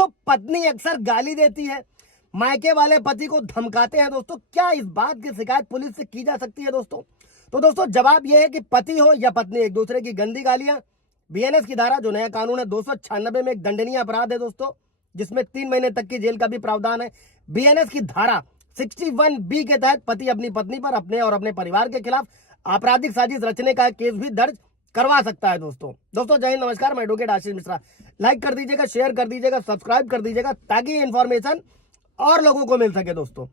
दोस्तों पत्नी अक्सर गाली देती है, मायके वाले पति को धमकाते हैं दोस्तों। क्या इस बात की शिकायत पुलिस से की जा सकती है दोस्तों? तो दोस्तों जवाब यह है कि पति हो या पत्नी, एक दूसरे की गंदी गालियां बीएनएस की धारा, जो नया कानून है 296 में एक दंडनीय अपराध है दोस्तों, जिसमें 3 महीने तक की जेल का भी प्रावधान है। बीएनएस की धारा 61B के तहत पति अपनी पत्नी पर अपने और अपने परिवार के खिलाफ आपराधिक साजिश रचने का केस भी दर्ज करवा सकता है दोस्तों। जय हिंद, नमस्कार, मैं एडवोकेट आशीष मिश्रा। लाइक कर दीजिएगा, शेयर कर दीजिएगा, सब्सक्राइब कर दीजिएगा, ताकि ये इंफॉर्मेशन और लोगों को मिल सके दोस्तों।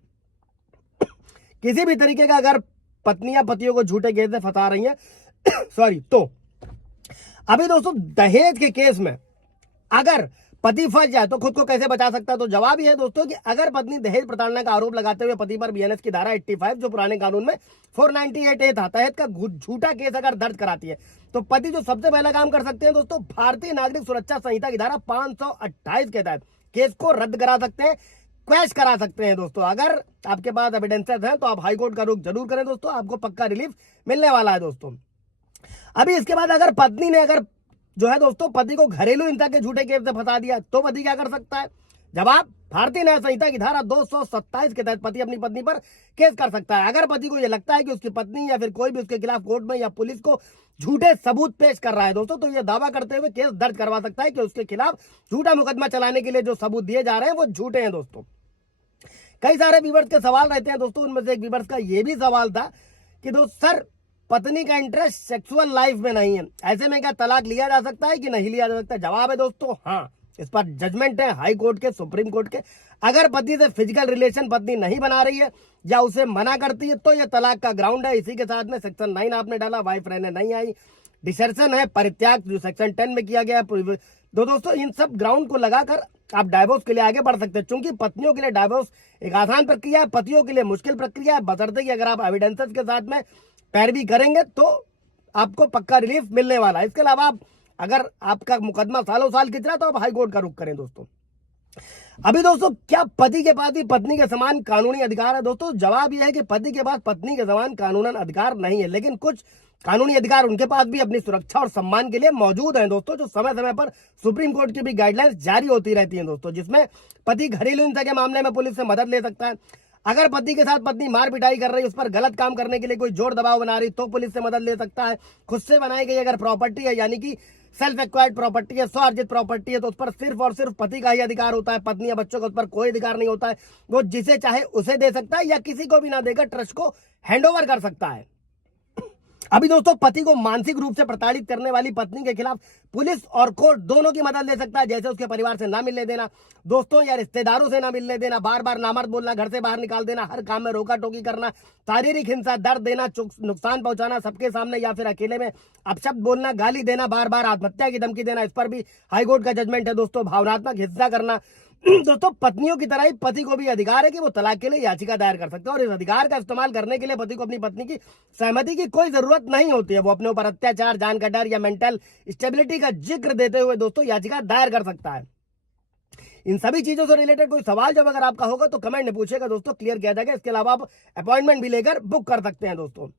किसी भी तरीके का अगर पत्नियां पतियों को झूठे केस में फंसा रही हैं सॉरी, तो अभी दोस्तों दहेज के केस में अगर पति फंस जाए तो खुद को कैसे बचा सकता है? तो जवाब यह है दोस्तों कि अगर पत्नी दहेज प्रताड़ना का आरोप लगाते हुए पति पर बीएनएस की धारा 85, जो पुराने कानून में 498A था, तहत का झूठा केस अगर दर्ज कराती है, तो पति जो सबसे पहला काम कर सकते हैं दोस्तों, भारतीय नागरिक सुरक्षा संहिता की धारा 528 के तहत केस को रद्द करा सकते हैं, क्वैश करा सकते हैं दोस्तों। अगर आपके पास एविडेंसेस हैं तो आप हाईकोर्ट का रुख जरूर करें दोस्तों, आपको पक्का रिलीफ मिलने वाला है दोस्तों। अभी इसके बाद अगर पत्नी ने जो है दोस्तों पति को घरेलू हिंसा के झूठे केस से फंसा दिया, तो पति क्या कर सकता है? जवाब, भारतीय न्याय संहिता की धारा 227 के तहत पति अपनी पत्नी पर केस कर सकता है। अगर पति को यह लगता है कि उसकी पत्नी या फिर कोई भी उसके खिलाफ कोर्ट में या पुलिस को झूठे सबूत पेश कर रहा है दोस्तों, तो यह दावा करते हुए केस दर्ज करवा सकता है कि उसके खिलाफ झूठा मुकदमा चलाने के लिए जो सबूत दिए जा रहे हैं वो झूठे हैं दोस्तों। कई सारे व्यूअर्स के सवाल रहते हैं दोस्तों, उनमें से एक व्यूअर्स का यह भी सवाल था कि दोस्त सर, पत्नी का इंटरेस्ट सेक्सुअल लाइफ में नहीं है, ऐसे में क्या तलाक लिया जा सकता है कि नहीं लिया जा सकता? जवाब है दोस्तों, हाँ, इस पर जजमेंट है हाई कोर्ट के, सुप्रीम कोर्ट के। अगर पति से फिजिकल रिलेशन पत्नी नहीं बना रही है या उसे मना करती है तो यह तलाक का ग्राउंड है। इसी के साथ में सेक्शन 9 आपने डाला, वाइफ रहने नहीं आई, डिसर्शन है, परित्याग जो सेक्शन 10 में किया गया है। दोस्तों इन सब ग्राउंड को लगाकर आप डाइवोर्स के लिए आगे बढ़ सकते हैं। चूंकि पत्नियों के लिए डाइवोर्स एक आसान प्रक्रिया है, पतियों के लिए मुश्किल प्रक्रिया है, बशर्ते कि अगर आप एविडेंसेस के साथ में पैरवी करेंगे तो आपको पक्का रिलीफ मिलने वाला है। इसके अलावा अगर आपका मुकदमा सालों साल खिंच रहा है तो आप हाईकोर्ट का रुख करें दोस्तों। अभी दोस्तों क्या पति के पास भी पत्नी के समान कानूनी अधिकार है? दोस्तों जवाब यह है कि पति के पास पत्नी के समान कानूनन अधिकार नहीं है, लेकिन कुछ कानूनी अधिकार उनके पास भी अपनी सुरक्षा और सम्मान के लिए मौजूद हैं दोस्तों, जो समय समय पर सुप्रीम कोर्ट की भी गाइडलाइंस जारी होती रहती हैं दोस्तों, जिसमें पति घरेलू हिंसा के मामले में पुलिस से मदद ले सकता है। अगर पति के साथ पत्नी मार पिटाई कर रही है, उस पर गलत काम करने के लिए कोई जोर दबाव बना रही, तो पुलिस से मदद ले सकता है। खुद से बनाई गई अगर प्रॉपर्टी है, यानी कि सेल्फ एक्वायर्ड प्रॉपर्टी है, स्वअर्जित प्रॉपर्टी है, तो उस पर सिर्फ और सिर्फ पति का ही अधिकार होता है, पत्नी या बच्चों का उस पर कोई अधिकार नहीं होता है। वो जिसे चाहे उसे दे सकता है या किसी को भी ना देकर ट्रस्ट को हैंडओवर कर सकता है। अभी दोस्तों पति को मानसिक रूप से प्रताड़ित करने वाली पत्नी के खिलाफ पुलिस और कोर्ट दोनों की मदद ले सकता है, जैसे उसके परिवार से ना मिलने देना, दोस्तों या रिश्तेदारों से ना मिलने देना, बार बार नामर्द बोलना, घर से बाहर निकाल देना, हर काम में रोका टोकी करना, शारीरिक हिंसा, दर्द देना, नुकसान पहुंचाना सबके सामने या फिर अकेले में अपशब्द बोलना, गाली देना, बार बार आत्महत्या की धमकी देना, इस पर भी हाईकोर्ट का जजमेंट है दोस्तों। भावनात्मक हिंसा करना, दोस्तों पत्नियों की तरह ही पति को भी अधिकार है कि वो तलाक के लिए याचिका दायर कर सकते हैं, और इस अधिकार का इस्तेमाल करने के लिए पति को अपनी पत्नी की सहमति की कोई जरूरत नहीं होती है। वो अपने ऊपर अत्याचार, जान का डर या मेंटल स्टेबिलिटी का जिक्र देते हुए दोस्तों याचिका दायर कर सकता है। इन सभी चीजों से रिलेटेड कोई सवाल जब अगर आपका होगा तो कमेंट में पूछेगा दोस्तों, क्लियर किया जाएगा। इसके अलावा आप अपॉइंटमेंट भी लेकर बुक कर सकते हैं दोस्तों।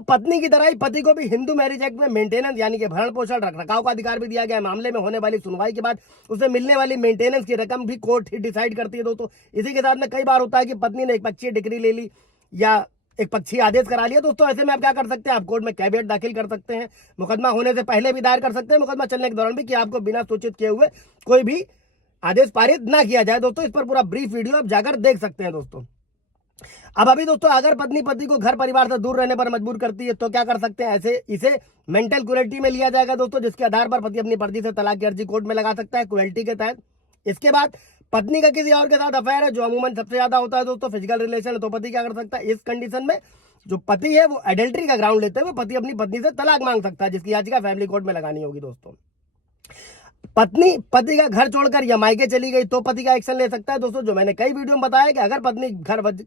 पत्नी की तरह ही पति को भी हिंदू मैरिज एक्ट में मेंटेनेंस यानी कि भरण पोषण रखरखाव का अधिकार भी दिया गया है। मामले में होने वाली सुनवाई के बाद उसे मिलने वाली मेंटेनेंस की रकम भी कोर्ट ही डिसाइड करती है दोस्तों। इसी के साथ में कई बार होता है कि पत्नी ने एक पक्षीय डिग्री ले ली या एक पक्षीय आदेश करा लिया दोस्तों, ऐसे में आप क्या कर सकते हैं? आप कोर्ट में कैविएट दाखिल कर सकते हैं, मुकदमा होने से पहले भी दायर कर सकते हैं, मुकदमा चलने के दौरान भी, कि आपको बिना सूचित किए हुए कोई भी आदेश पारित ना किया जाए दोस्तों। इस पर पूरा ब्रीफ वीडियो आप जाकर देख सकते हैं दोस्तों। अब अभी दोस्तों अगर पत्नी पति को घर परिवार से दूर रहने पर मजबूर करती है तो क्या कर सकते हैं? इसे मेंटल क्रुएल्टी में लिया जाएगा दोस्तों, जिसके आधार पर पति अपनी मर्जी से तलाक की अर्जी कोर्ट में लगा सकता है क्रुएल्टी के तहत। इसके बाद पत्नी का किसी और के साथ अफेयर है, जो अमूमन सबसे ज्यादा होता है दोस्तों, फिजिकल रिलेशन है, तो पति क्या कर सकता है? इस कंडीशन में जो पति है वो एडल्ट्री का ग्राउंड लेते हुए पति अपनी पत्नी से तलाक मांग सकता है, जिसकी याचिका फैमिली कोर्ट में लगानी होगी दोस्तों। पत्नी पति का घर छोड़कर या मायके चली गई तो पति का एक्शन ले सकता है दोस्तों, जो मैंने कई वीडियो में बताया कि अगर पत्नी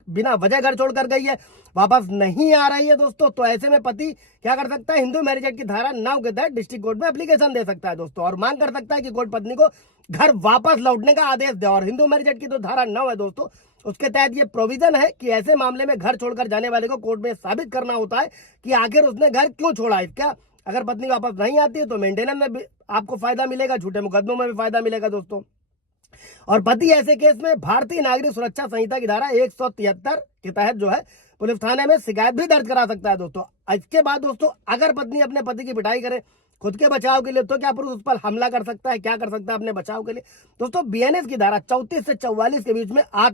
बिना वजह घर छोड़कर गई है, वापस नहीं आ रही है दोस्तों, तो ऐसे में पति क्या कर सकता है? हिंदू मैरिज एक्ट की धारा 9 के तहत डिस्ट्रिक्ट कोर्ट में एप्लीकेशन दे सकता है दोस्तों, और मांग कर सकता है कि कोर्ट पत्नी को घर वापस लौटने का आदेश दे। और हिंदू मैरिज एक्ट की जो धारा 9 है दोस्तों, उसके तहत ये प्रोविजन है कि ऐसे मामले में घर छोड़कर जाने वाले को कोर्ट में साबित करना होता है कि आखिर उसने घर क्यों छोड़ा। इसका अगर पत्नी वापस नहीं आती है तो मेंटेनेंस में भी आपको फायदा मिलेगा, झूठे मुकदमों में भी फायदा मिलेगा दोस्तों। और पति ऐसे केस में भारतीय नागरिक सुरक्षा संहिता की धारा 173 के तहत जो है पुलिस थाने में शिकायत भी दर्ज करा सकता है दोस्तों। इसके बाद दोस्तों अगर पत्नी अपने पति की पिटाई करे खुद के बचाव के लिए तो क्या पुरुष उस पर हमला कर सकता है, क्या कर सकता है अपने बचाव के लिए? दोस्तों बीएनएस की धारा 34 से 44 के बीच में